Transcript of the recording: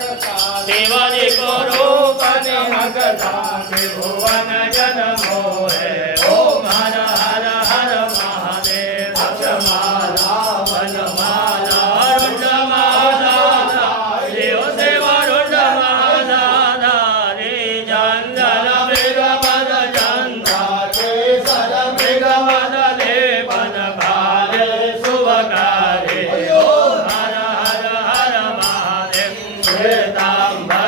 शिवाजी को रूप निमग्धा त्रिभुवन जन मोहे ओम हर हर हर महादेव अक्षमाला वनमाला रुद्रमाला देव देव रुद्रमाला रे जंगल मृगपद चंद्रा केसर मृगपद लेपन काले शुभकारे ओम हर हर हर महादेव श्वेतांबर